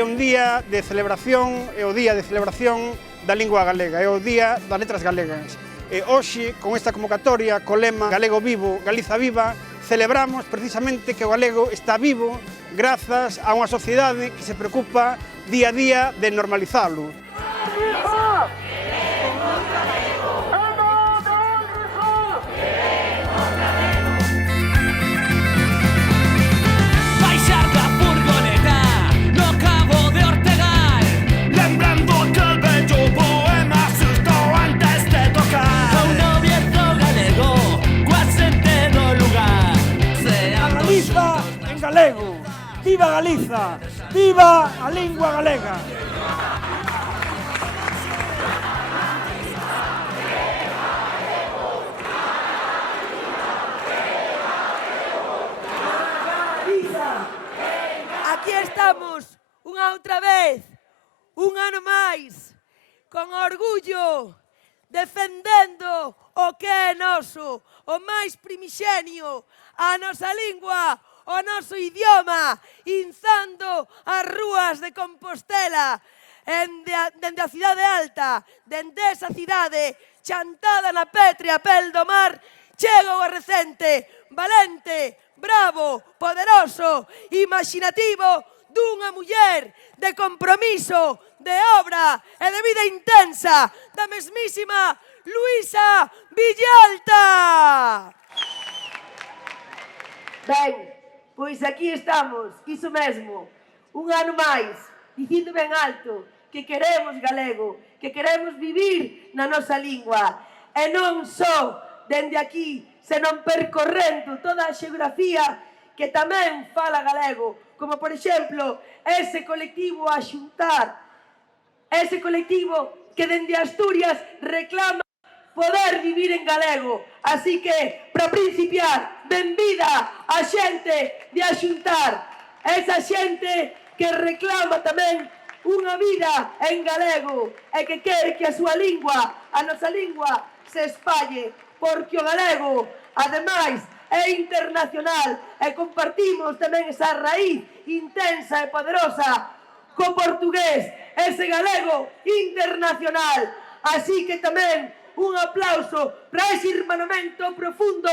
é un día de celebración, é o día de celebración da lingua galega, é o día das letras galegas. E hoxe, con esta convocatoria, co lema Galego Vivo, Galiza Viva, celebramos precisamente que o galego está vivo grazas a unha sociedade que se preocupa día a día de normalizalo. Galego, viva Galiza, viva a lingua galega. Aquí estamos, unha outra vez, un ano máis, con orgullo, defendendo o que é noso, o máis primixenio, a nosa lingua, o noso idioma, inzando as rúas de Compostela, dende a cidade alta, dende esa cidade, chantada na pétrea pel do mar, chega o recente, valente, bravo, poderoso, imaginativo, dunha muller de compromiso, de obra e de vida intensa, da mesmísima Luísa Villalta. Ben, pois aquí estamos, iso mesmo, un ano máis, dicindo ben alto que queremos galego, que queremos vivir na nosa lingua, e non só dende aquí, senón percorrendo toda a xeografía que tamén fala galego, como por exemplo, ese colectivo a xuntar, ese colectivo que dende Asturias reclama poder vivir en galego. Así que, para principiar, benvida a xente de Axuntar, esa xente que reclama tamén unha vida en galego e que quere que a súa lingua, a nosa lingua, se espalle, porque o galego, ademais, é internacional e compartimos tamén esa raíz intensa e poderosa co portugués, ese galego internacional. Así que tamén un aplauso para ese irmanamento profundo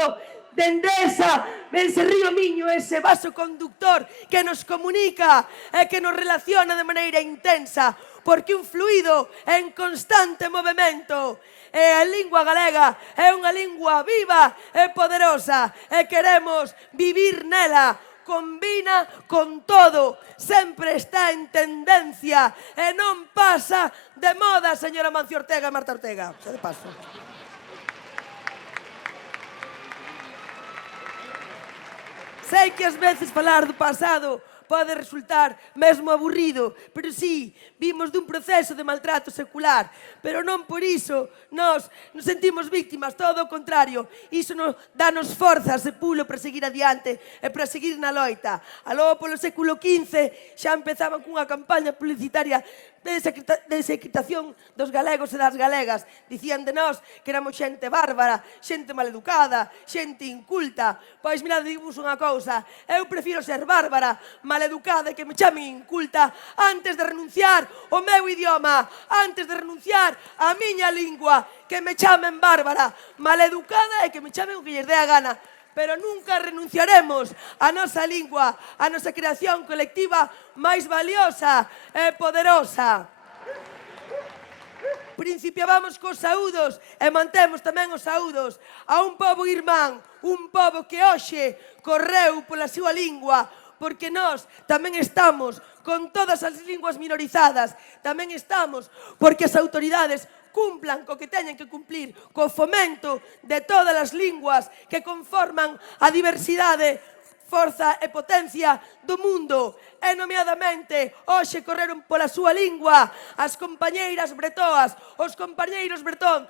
dende ese río Miño, ese vaso conductor que nos comunica e que nos relaciona de maneira intensa, porque un fluido en constante movimento. E a lingua galega é unha lingua viva e poderosa e queremos vivir nela. Combina con todo, sempre está en tendencia e non pasa de moda, señora Mancio Ortega e Marta Ortega. Xa de paso. Sei que ás veces falar do pasado pode resultar mesmo aburrido, pero sí, vimos dun proceso de maltrato secular, pero non por iso nos sentimos víctimas, todo o contrario, iso nos danos forzas e pulo para seguir adiante e para seguir na loita. Aló polo século XV xa empezaban cunha campaña publicitaria de desacreditación dos galegos e das galegas. Dicían de nós que éramos xente bárbara, xente maleducada, xente inculta. Pois mirad, digamos unha cousa, eu prefiro ser bárbara, maleducada e que me chamen inculta antes de renunciar ao meu idioma, antes de renunciar á miña lingua, que me chamen bárbara, maleducada e que me chamen o que lles dé a gana. Pero nunca renunciaremos a nosa lingua, a nosa creación colectiva máis valiosa e poderosa. Principiábamos cos saúdos e mantemos tamén os saúdos a un pobo irmán, un pobo que hoxe correu pola súa lingua, porque nós tamén estamos con todas as linguas minorizadas, tamén estamos porque as autoridades cumplan co que teñen que cumplir, co fomento de todas as linguas que conforman a diversidade, forza e potencia do mundo. E nomeadamente, hoxe correron pola súa lingua as compañeiras bretoas, os compañeiros bretóns,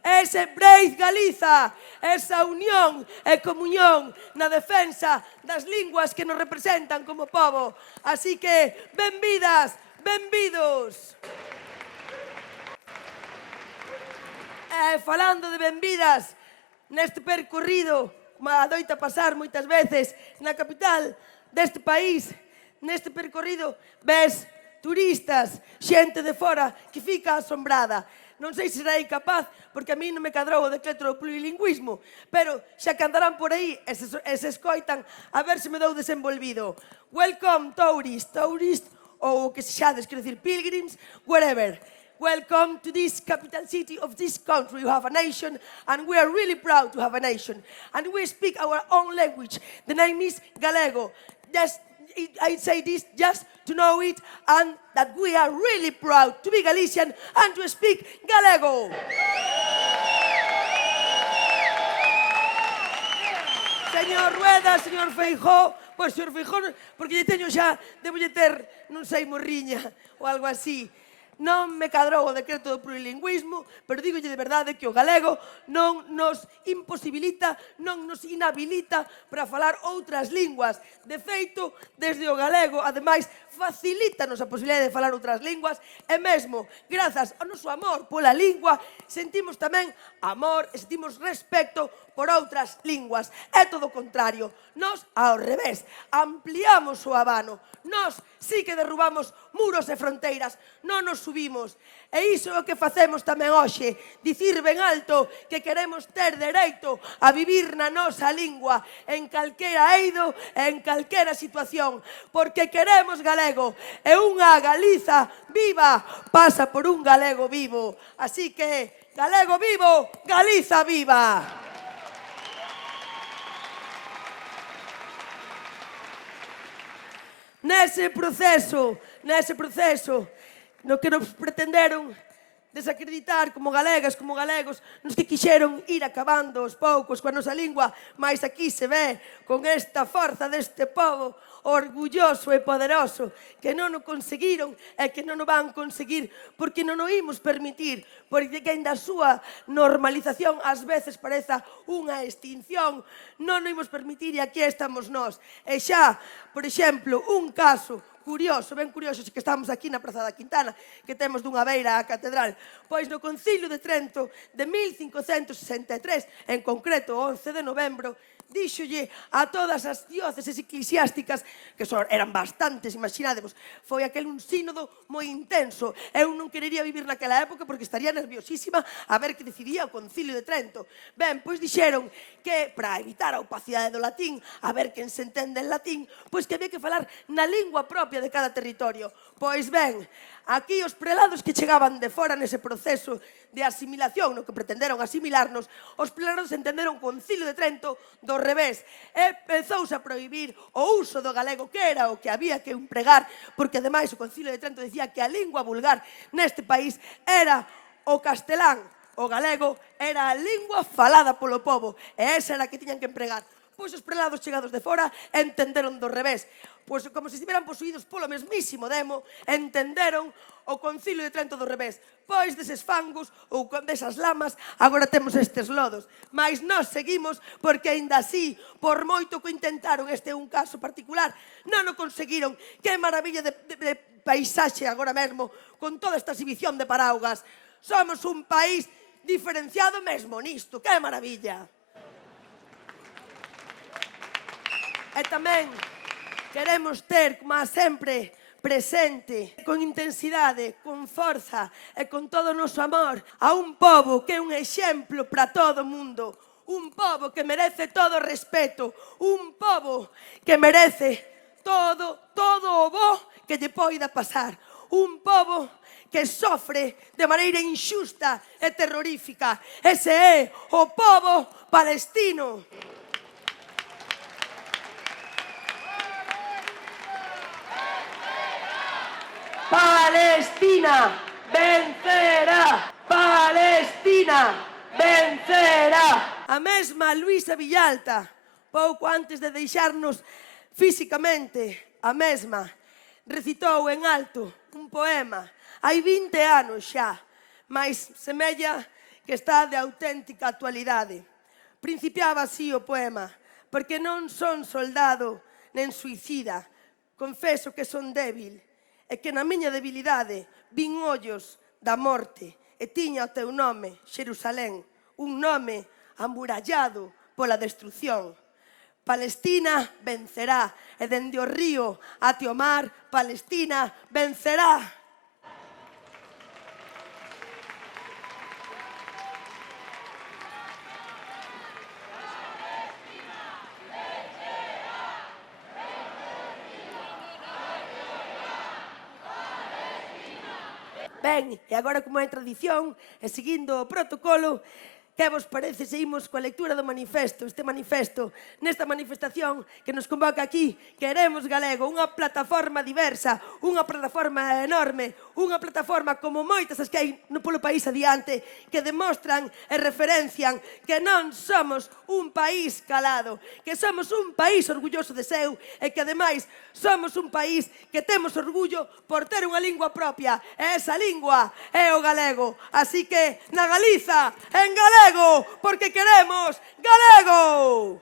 ese Breiz Galiza, esa unión e comunión na defensa das linguas que nos representan como pobo. Así que, benvidas, benvidos. Falando de benvidas, neste percorrido, como adoita pasar moitas veces na capital deste país, neste percorrido ves turistas, xente de fora que fica asombrada. Non sei se serei capaz, porque a mí non me cadrou o decreto do plurilingüismo, pero xa que andarán por aí e se escoitan, a ver se me dou desenvolvido. Welcome, tourists, ou o que sexades, quero dicir, pilgrims, wherever. Welcome to this capital city of this country. You have a nation, and we are really proud to have a nation. And we speak our own language. The name is Galego. I say this just to know it, and that we are really proud to be Galician and to speak Galego. Señor Rueda, señor Feijóo, pois señor Feijóo, porque lle teño xa, debo lle ter, non sei, morriña ou algo así. Non me cadrou o decreto do plurilingüismo, pero dígolle de verdade que o galego non nos imposibilita, non nos inhabilita para falar outras linguas. De feito, desde o galego, ademais, facilítanos a posibilidade de falar outras linguas e mesmo, grazas ao noso amor pola lingua, sentimos tamén amor e sentimos respecto por outras linguas. É todo o contrario. Nós, ao revés, ampliamos o abano. Nós sí que derrubamos muros e fronteiras, non nos subimos. E iso é o que facemos tamén hoxe, dicir ben alto que queremos ter dereito a vivir na nosa lingua en calquera eido e en calquera situación, porque queremos galego e unha Galiza viva pasa por un galego vivo. Así que, galego vivo, Galiza viva! Nese proceso no que nos pretenderon desacreditar como galegas, como galegos, nos que quixeron ir acabando aos poucos coa nosa lingua, mas aquí se ve con esta forza deste povo orgulloso e poderoso que non o conseguiron e que non o van conseguir porque non o imos permitir, porque que ainda a súa normalización ás veces pareza unha extinción, non o imos permitir e aquí estamos nós. E xa, por exemplo, un caso curioso, ben curioso, que estamos aquí na Praza da Quintana, que temos dunha beira a catedral, pois no Concilio de Trento de 1563, en concreto o 11 de novembro, díxolle a todas as dióceses eclesiásticas, que eran bastantes, imaginádevos, foi aquel un sínodo moi intenso. Eu non querería vivir naquela época porque estaría nerviosísima a ver que decidía o Concilio de Trento. Ben, pois dixeron que, para evitar a opacidade do latín, a ver quen se entende en latín, pois que había que falar na lingua propia de cada territorio. Pois ben, aquí os prelados que chegaban de fora nese proceso de asimilación, no que pretenderon asimilarnos, os prelados entenderon o Concilio de Trento do revés. E empezouse a prohibir o uso do galego, que era o que había que empregar, porque ademais o Concilio de Trento dicía que a lingua vulgar neste país era o castelán. O galego era a lingua falada polo povo, e esa era a que tiñan que empregar. Pois os prelados chegados de fora entenderon do revés. Pois como se estiveran posuídos polo mesmísimo demo, entenderon o Concilio de Trento do revés. Pois deses fangos ou desas lamas agora temos estes lodos. Mas nós seguimos porque aínda así, por moito que intentaron, este é un caso particular, non o conseguiron. Que maravilla de paisaxe agora mesmo, con toda esta exhibición de paraugas. Somos un país diferenciado mesmo nisto. Que maravilla! E tamén queremos ter, como sempre, presente, con intensidade, con forza e con todo o noso amor a un pobo que é un exemplo para todo o mundo, un pobo que merece todo o respeto, un pobo que merece todo o bo que lle poida pasar, un pobo que sofre de maneira injusta e terrorífica. Ese é o pobo palestino. Palestina vencerá! Palestina vencerá! A mesma Luisa Villalta, pouco antes de deixarnos físicamente, a mesma, recitou en alto un poema, hai 20 anos xa, mas semella que está de auténtica actualidade. Principiaba así o poema, porque non son soldado nen suicida, confeso que son débil, e que na miña debilidade vin ollos da morte e tiña o teu nome, Xerusalén, un nome amurallado pola destrucción. Palestina vencerá, e dende o río até o mar, Palestina vencerá. Ben, e agora como é tradición, e seguindo o protocolo, que vos parece se imos coa lectura do manifesto, este manifesto, nesta manifestación que nos convoca aquí, Queremos Galego, unha plataforma diversa, unha plataforma enorme, unha plataforma como moitas as que hai no polo país adiante, que demostran e referencian que non somos un país calado, que somos un país orgulloso de seu e que ademais somos un país que temos orgullo por ter unha lingua propia, e esa lingua é o galego. Así que na Galiza, en galego, porque queremos galego.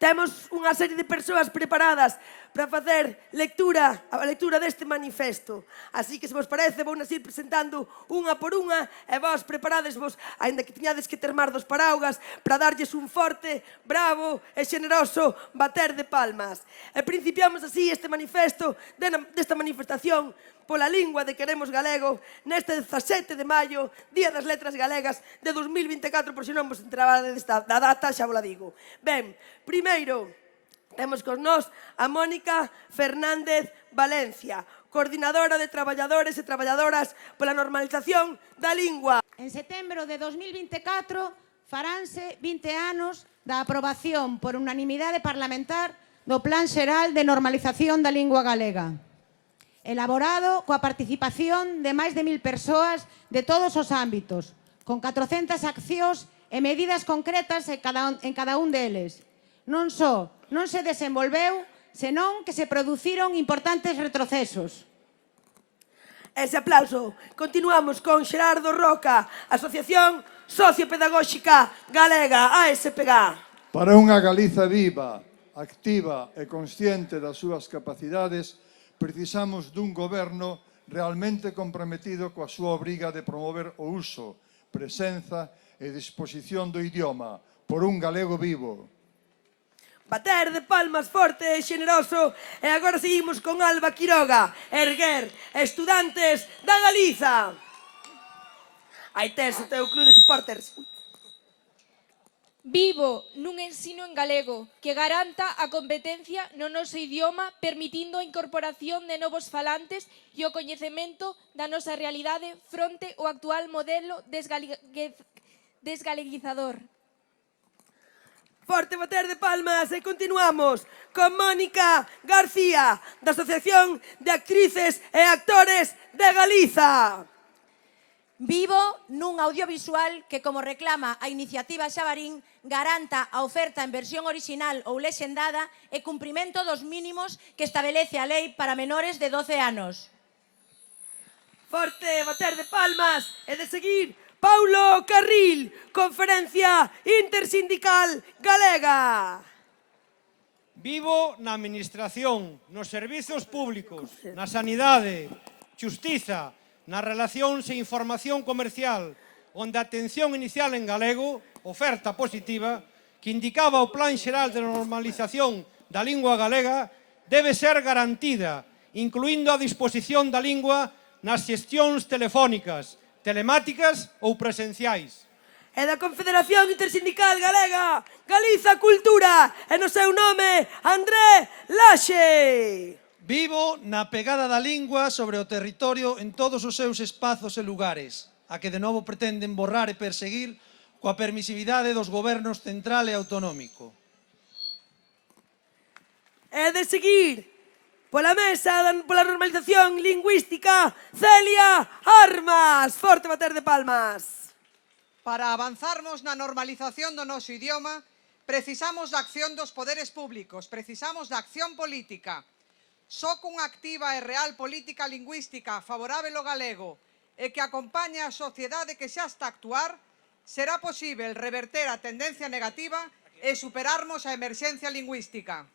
Temos unha serie de persoas preparadas para facer a lectura deste manifesto. Así que, se vos parece, vou nas ir presentando unha por unha e vos preparadesvos, aínda que tiñades que termar dos paraugas, para darlles un forte, bravo e xeneroso bater de palmas. E principiamos así este manifesto desta manifestación pola lingua de Queremos Galego neste 17 de maio, Día das Letras Galegas de 2024, por se non vos enterabades da data, xa vos la digo. Ben, primeiro, temos con nós a Mónica Fernández Valencia, coordinadora de traballadores e traballadoras pola normalización da lingua. En setembro de 2024 faránse 20 anos da aprobación por unanimidade parlamentar do Plan Xeral de Normalización da Lingua Galega, elaborado coa participación de máis de 1000 persoas de todos os ámbitos, con 400 accións e medidas concretas en cada un deles. Non só non se desenvolveu, senón que se produciron importantes retrocesos. Ese aplauso. Continuamos con Xerardo Roca, Asociación Sociopedagóxica Galega, ASPG. Para unha Galiza viva, activa e consciente das súas capacidades, precisamos dun goberno realmente comprometido coa súa obriga de promover o uso, presenza e disposición do idioma por un galego vivo. Bater de palmas forte e xeneroso. E agora seguimos con Alba Quiroga, Erguer, estudantes da Galiza. Aí tes o teu club de supporters. Vivo nun ensino en galego que garanta a competencia no noso idioma, permitindo a incorporación de novos falantes e o coñecemento da nosa realidade fronte ao actual modelo desgaleguizador. Forte bater de palmas e continuamos con Mónica García, da Asociación de Actrices e Actores de Galiza. Vivo nun audiovisual que, como reclama a iniciativa Xabarín, garanta a oferta en versión orixinal ou lexendada e cumprimento dos mínimos que estabelece a lei para menores de 12 anos. Forte bater de palmas e de seguir Paulo Carril, Conferencia Intersindical Galega. Vivo na administración, nos servizos públicos, na sanidade, xustiza, nas relacións e información comercial, onde a atención inicial en galego, oferta positiva, que indicaba o Plan Xeral de Normalización da Lingua Galega, debe ser garantida, incluindo a disposición da lingua nas xestións telefónicas, telemáticas ou presenciais. E da Confederación Intersindical Galega, Galiza Cultura, e no seu nome, André Laxe. Vivo na pegada da lingua sobre o territorio en todos os seus espazos e lugares, a que de novo pretenden borrar e perseguir coa permisividade dos gobernos central e autonómico. E de seguir, pola mesa pola normalización lingüística, Celia Armas. Forte bater de palmas. Para avanzarmos na normalización do noso idioma, precisamos da acción dos poderes públicos, precisamos da acción política. Só cunha activa e real política lingüística favorável ao galego e que acompañe a sociedade que xa está a actuar, será posible reverter a tendencia negativa e superarmos a emerxencia lingüística.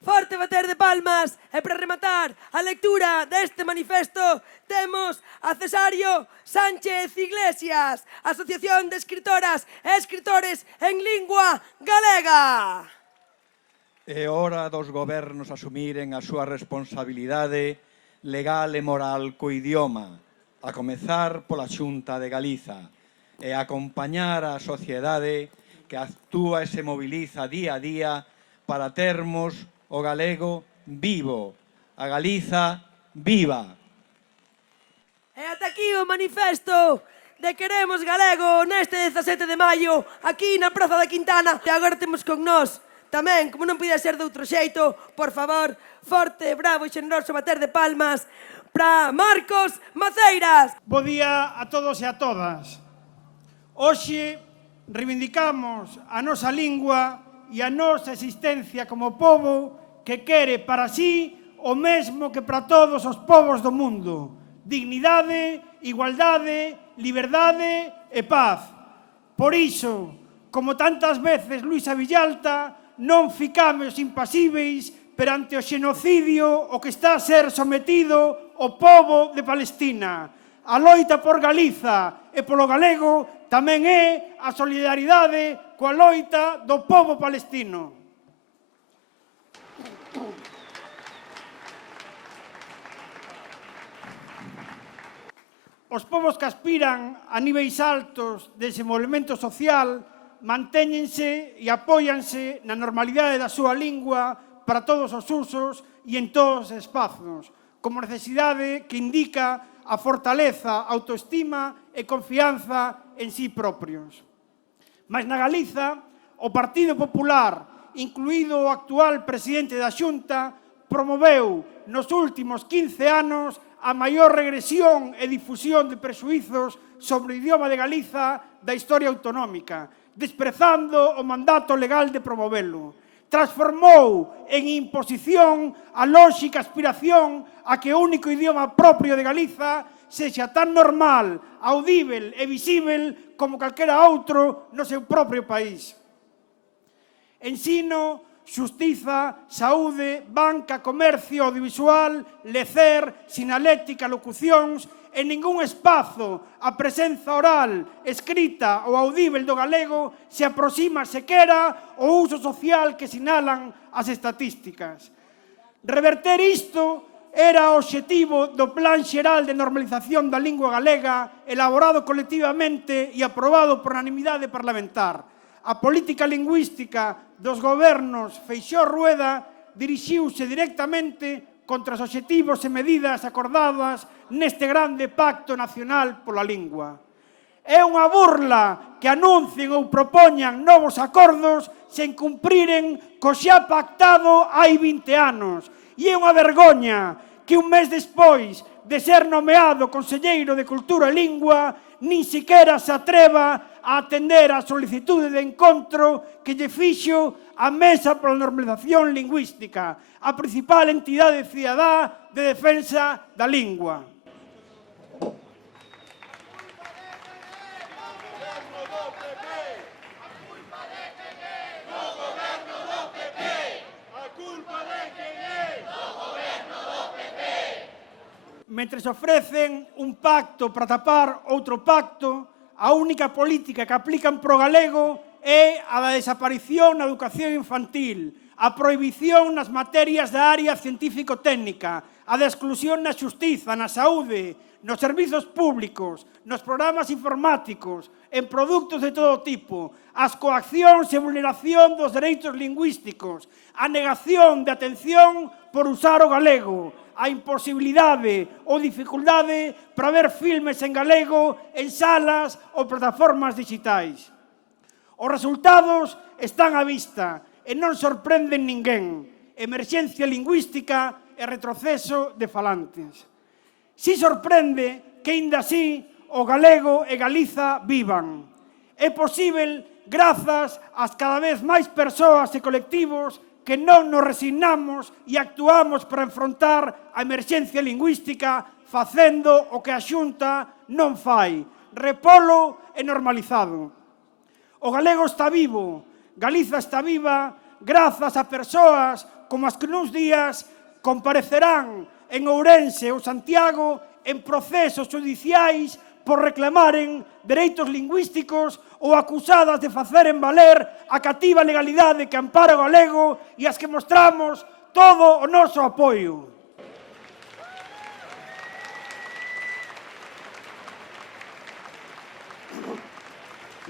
Forte bater de palmas e para rematar a lectura deste manifesto temos a Cesario Sánchez Iglesias, Asociación de Escritoras e Escritores en Lingua Galega. É hora dos gobernos asumiren a súa responsabilidade legal e moral co idioma, a comezar pola Xunta de Galiza, e acompañar a sociedade que actúa e se moviliza día a día para termos o galego vivo, a Galiza viva. E ata aquí o manifesto de Queremos Galego neste 17 de maio, aquí na Praza da Quintana. E agora temos con nós tamén, como non podía ser de outro xeito, por favor, forte, bravo e xeneroso bater de palmas para Marcos Maceiras. Bo día a todos e a todas. Hoxe reivindicamos a nosa lingua e a nosa existencia como pobo que quere para sí o mesmo que para todos os povos do mundo: dignidade, igualdade, liberdade e paz. Por iso, como tantas veces Luisa Villalta, non ficamos impasíveis perante o xenocidio o que está a ser sometido o pobo de Palestina. A loita por Galiza e polo galego tamén é a solidaridade coa loita do pobo palestino. Os povos que aspiran a niveis altos de desenvolvemento social mantéñense e apóianse na normalidade da súa lingua para todos os usos e en todos os espazos, como necesidade que indica a fortaleza, autoestima e confianza en sí propios. Mas na Galiza, o Partido Popular, incluído o actual presidente da Xunta, promoveu nos últimos 15 anos a maior regresión e difusión de presuizos sobre o idioma de Galiza da historia autonómica, desprezando o mandato legal de promovelo. Transformou en imposición a lóxica aspiración a que o único idioma propio de Galiza sexa tan normal, audível e visível como calquera outro no seu propio país. Ensino, xustiza, saúde, banca, comercio, audiovisual, lecer, sinaléctica, locucións, en ningún espazo a presenza oral, escrita ou audível do galego se aproxima sequera ao uso social que sinalan as estatísticas. Reverter isto era o obxectivo do Plan Xeral de Normalización da Lingua Galega elaborado colectivamente e aprobado por unanimidade parlamentar. A política lingüística dos gobernos Feixóo Rueda dirixiuse directamente contra os obxectivos e medidas acordadas neste grande pacto nacional pola lingua. É unha burla que anuncien ou propoñan novos acordos sen cumpriren co xa pactado hai 20 anos. E é unha vergoña que un mes despois de ser nomeado Conselleiro de Cultura e Lingua nin siquiera se atreva a atender a solicitude de encontro que lle fixo a Mesa pola Normalización Lingüística, a principal entidade cidadá de defensa da lingua. Mentre ofrecen un pacto para tapar outro pacto, a única política que aplican pro galego é a da desaparición na educación infantil, a prohibición nas materias da área científico-técnica, a da exclusión na xustiza, na saúde, nos servizos públicos, nos programas informáticos, en produtos de todo tipo, as coaccións e vulneración dos dereitos lingüísticos, a negación de atención por usar o galego, a imposibilidade ou dificultade para ver filmes en galego en salas ou plataformas digitais. Os resultados están á vista e non sorprenden ninguén. Emerxencia lingüística e retroceso de falantes. Si sorprende que, aínda así, o galego e Galiza vivan. É posíbel grazas ás cada vez máis persoas e colectivos que non nos resignamos e actuamos para enfrontar a emerxencia lingüística facendo o que a Xunta non fai, repolo e normalizado. O galego está vivo, Galiza está viva, grazas a persoas como as que nuns días comparecerán en Ourense ou Santiago en procesos judiciais por reclamaren dereitos lingüísticos ou acusadas de faceren valer a cativa legalidade que ampara o galego e as que mostramos todo o noso apoio.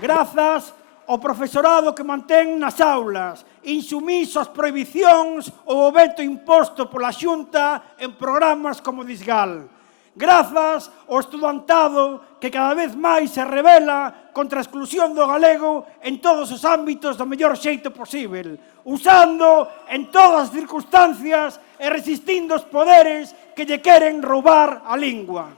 Grazas ao profesorado que mantén nas aulas, insumiso ás prohibicións ou o veto imposto pola Xunta en programas como Disgal. Grazas ao estudantado que cada vez máis se rebela contra a exclusión do galego en todos os ámbitos do mellor xeito posible, usando en todas as circunstancias e resistindo os poderes que lle queren roubar a lingua.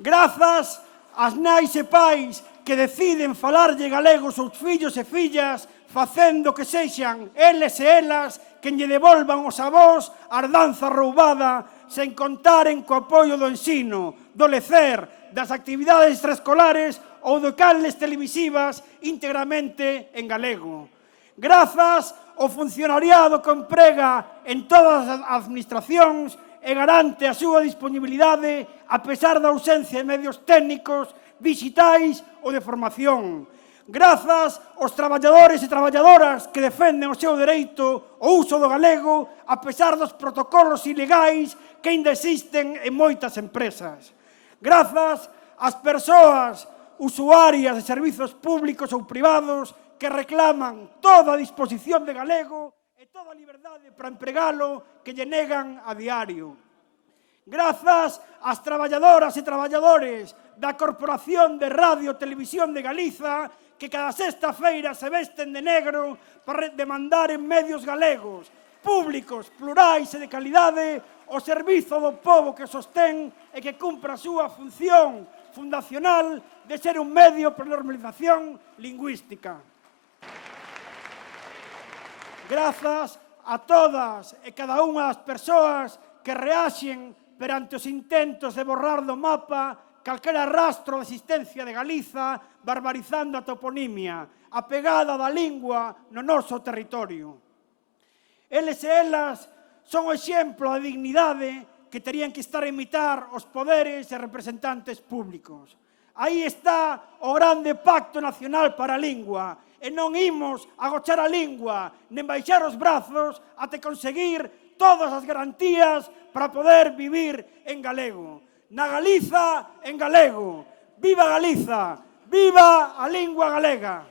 Grazas ás nais e pais que deciden falarlle galego aos seus fillos e fillas, facendo que sexan eles e elas quen lle devolvan os avós a herdanza roubada, sen contaren co apoio do ensino, do lecer, das actividades extraescolares ou de canles televisivas íntegramente en galego. Grazas ao funcionariado que emprega en todas as administracións e garante a súa disponibilidade a pesar da ausencia de medios técnicos, digitais ou de formación. Grazas aos traballadores e traballadoras que defenden o seu dereito ao uso do galego a pesar dos protocolos ilegais que ainda existen en moitas empresas. Grazas ás persoas usuarias de servizos públicos ou privados que reclaman toda a disposición de galego e toda a liberdade para empregalo que lle negan a diario. Grazas ás traballadoras e traballadores da Corporación de Radio e Televisión de Galiza que cada sexta feira se vesten de negro para demandar en medios galegos, públicos, plurais e de calidade, o servizo do pobo que sostén e que cumpra a súa función fundacional de ser un medio para a normalización lingüística. Grazas a todas e cada unha das persoas que reaxen perante os intentos de borrar do mapa calquera rastro de existencia de Galiza, barbarizando a toponimia, a pegada da lingua no noso territorio. Eles e elas son o exemplo da dignidade que terían que estar a imitar os poderes e representantes públicos. Aí está o grande pacto nacional para a lingua, e non imos agochar a lingua, nen baixar os brazos até conseguir todas as garantías para poder vivir en galego. Na Galiza, en galego. Viva Galiza! Viva a lingua galega!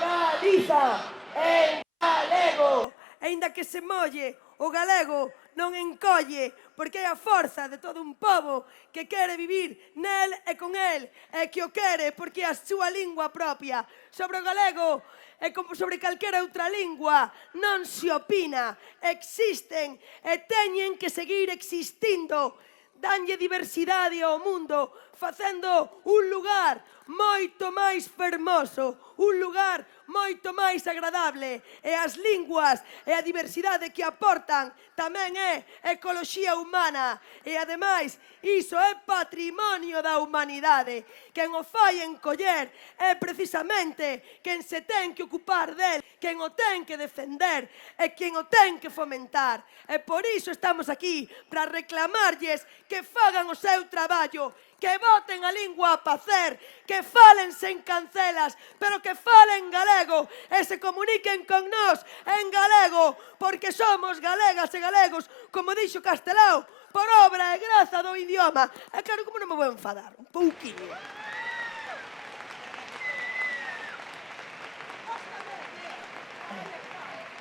Galiza, en galego! Aínda que se molle, o galego non encolle, porque é a forza de todo un pobo que quere vivir nel e con el, e que o quere porque é a súa lingua propia. Sobre o galego, e como sobre calquera outra lingua, non se opina, existen e teñen que seguir existindo. Danlle diversidade ao mundo, facendo un lugar moito máis fermoso, un lugar moito máis agradable, e as linguas e a diversidade que aportan tamén é ecoloxía humana, e ademais iso é patrimonio da humanidade. Quen o fai encoller é precisamente quen se ten que ocupar del, quen o ten que defender e quen o ten que fomentar. E por iso estamos aquí, para reclamarlles que fagan o seu traballo, que boten a lingua a pacer, que falen sen cancelas, pero que falen galego e se comuniquen con nós en galego, porque somos galegas e galegos, como dixo Castelao, por obra e graza do idioma. E claro, como non me vou enfadar, un pouquinho.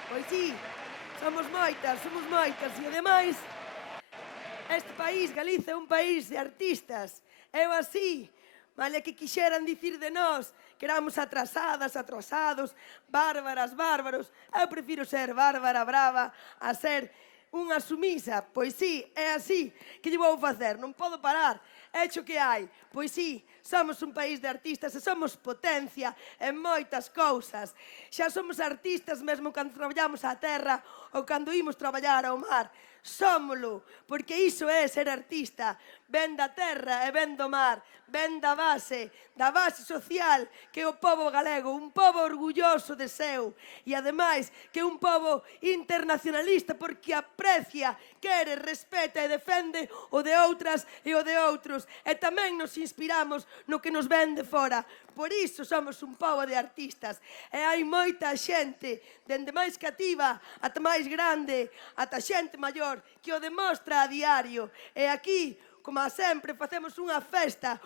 Pois sí, somos moitas, e ademais, este país, Galiza, é un país de artistas. Eu así, vale que quixeran dicir de nós que éramos atrasadas, atrasados, bárbaras, bárbaros. Eu prefiro ser bárbara, brava, a ser unha sumisa, pois sí, é así que lle vou facer, non podo parar, é xo que hai. Pois sí, somos un país de artistas e somos potencia en moitas cousas. Xa somos artistas mesmo cando traballamos á terra ou cando imos traballar ao mar. Sómolo, porque iso é ser artista, ven da terra e ven do mar, ven da base social, que é o pobo galego, un pobo orgulloso de seu, e ademais que é un pobo internacionalista porque aprecia, quere, respeta e defende o de outras e o de outros, e tamén nos inspiramos no que nos ven de fora. Por iso somos un pobo de artistas, e hai moita xente, dende máis cativa ata máis grande, ata xente maior, que o demostra a diario. E aquí, como a sempre, facemos unha festa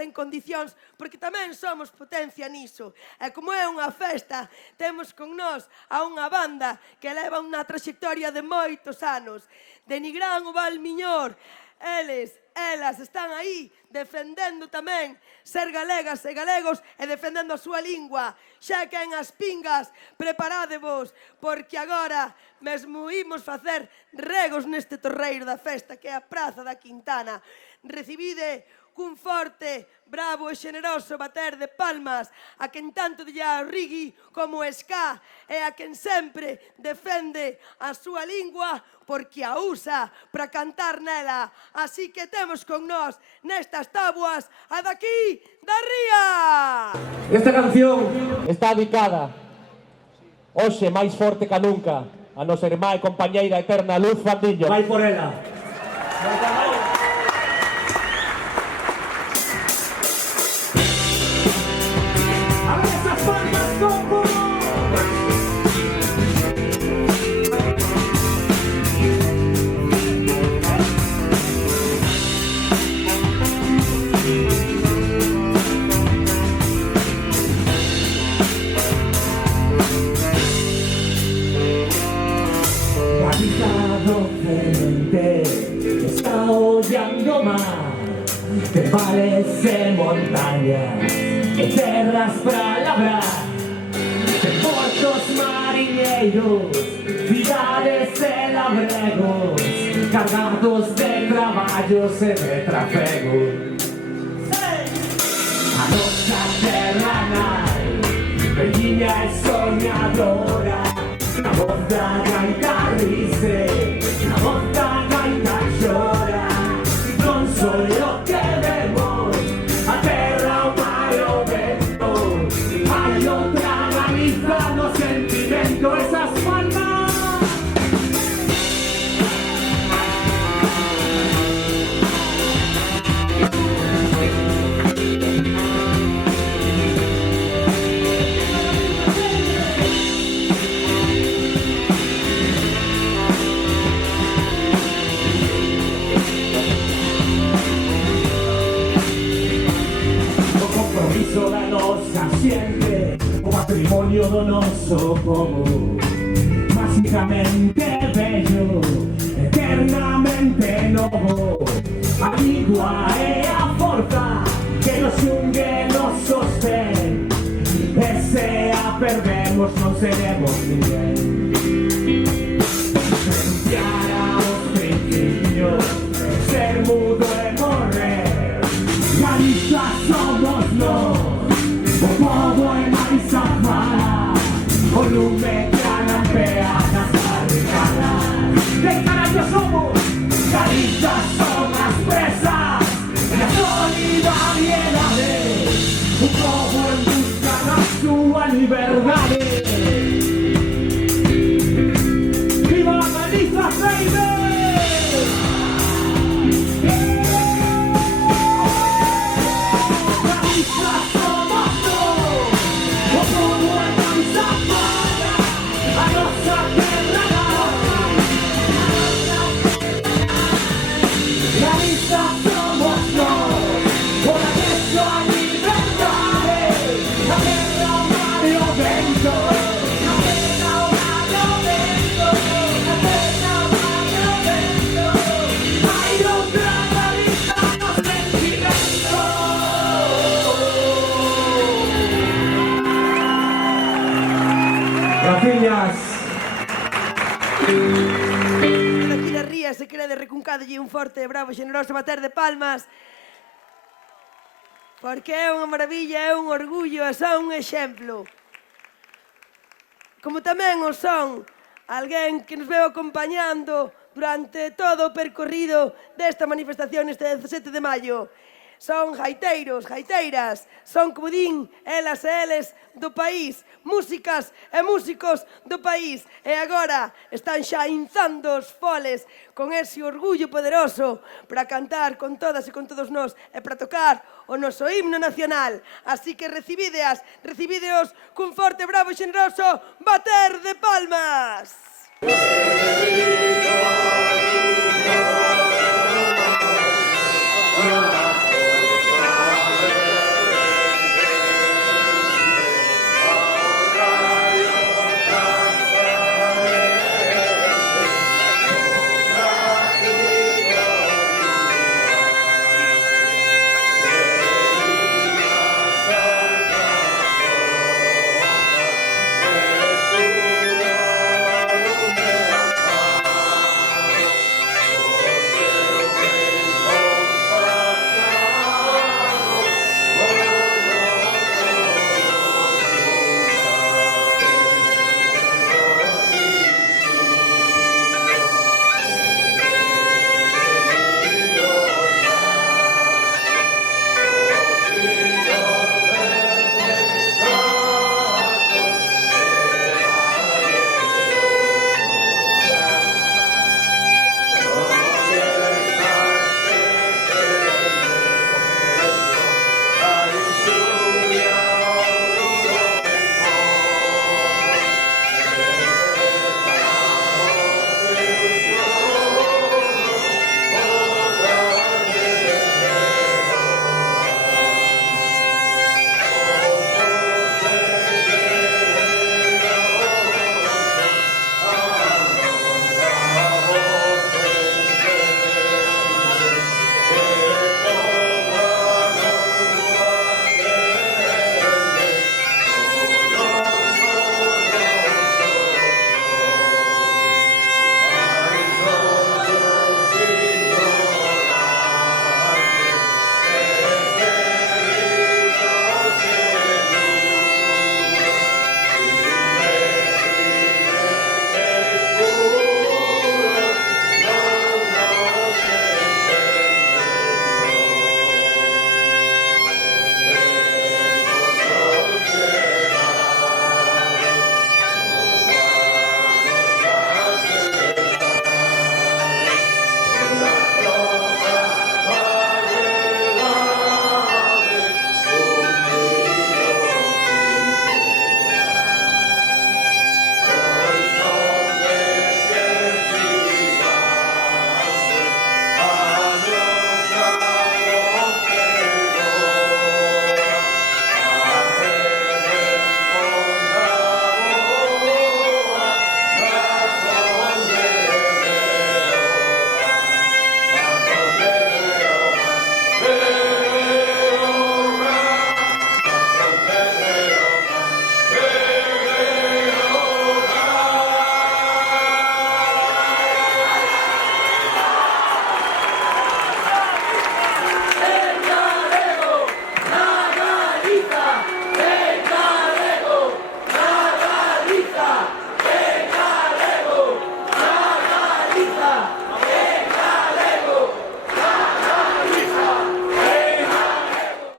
en condicións, porque tamén somos potencia niso. E como é unha festa, temos con nós a unha banda que leva unha traxectoria de moitos anos. De Nigrán o Val Miñor, elas están aí defendendo tamén ser galegas e galegos e defendendo a súa lingua. Xa que en as pingas, preparádevos, porque agora mesmo imos facer regos neste torreiro da festa, que é a Praza da Quintana. Recibide cun forte, bravo e xeneroso bater de palmas a quen tanto dilla o rigui como o ska e a quen sempre defende a súa lingua porque a usa para cantar nela. Así que temos con nós nestas táboas a daqui da ría. Esta canción está dedicada hoxe máis forte que nunca a nosa irmá e compañeira eterna Luz Fandiño. Vai por ela. Está hollando mar de vales e montañas e terras para labrar, de portos mariñeiros, cidades e labregos cargados de traballos e de trafegos. A nosa terra nai, velliña e soñadora, na voz da gaita rise, na voz da gaita chora. Non só o que vemos, a terra, o mar e o vento. Hai outra Galiza no sentimento, esas palmas. Da nosa xente, o patrimonio do noso povo, máxicamente bello, eternamente novo. A lingua é a forza que nos xungue, nos sostén, e se a perdemos non seremos ninguén. Renunciar aos principios, ser mudo e morrer. Galiza somos nós, o povo é máis afara, o lume que alampea nas barricadas. De carallo somos, Galiza son as presas e a solidariedade, o povo en busca da súa liberdade. Viva Galiza, baby! Gracias. Dadelle un forte, bravo, xeneroso bater de palmas, porque é unha maravilla, é un orgullo, é só un exemplo. Como tamén o son alguén que nos veu acompañando durante todo o percorrido desta manifestación este 17 de maio. Son gaiteiros, gaiteiras, son, como din, elas e eles do país, músicas e músicos do país. E agora están xa inzando os foles con ese orgullo poderoso para cantar con todas e con todos nós e para tocar o noso himno nacional. Así que recibídeos cun forte, bravo e xeneroso bater de palmas.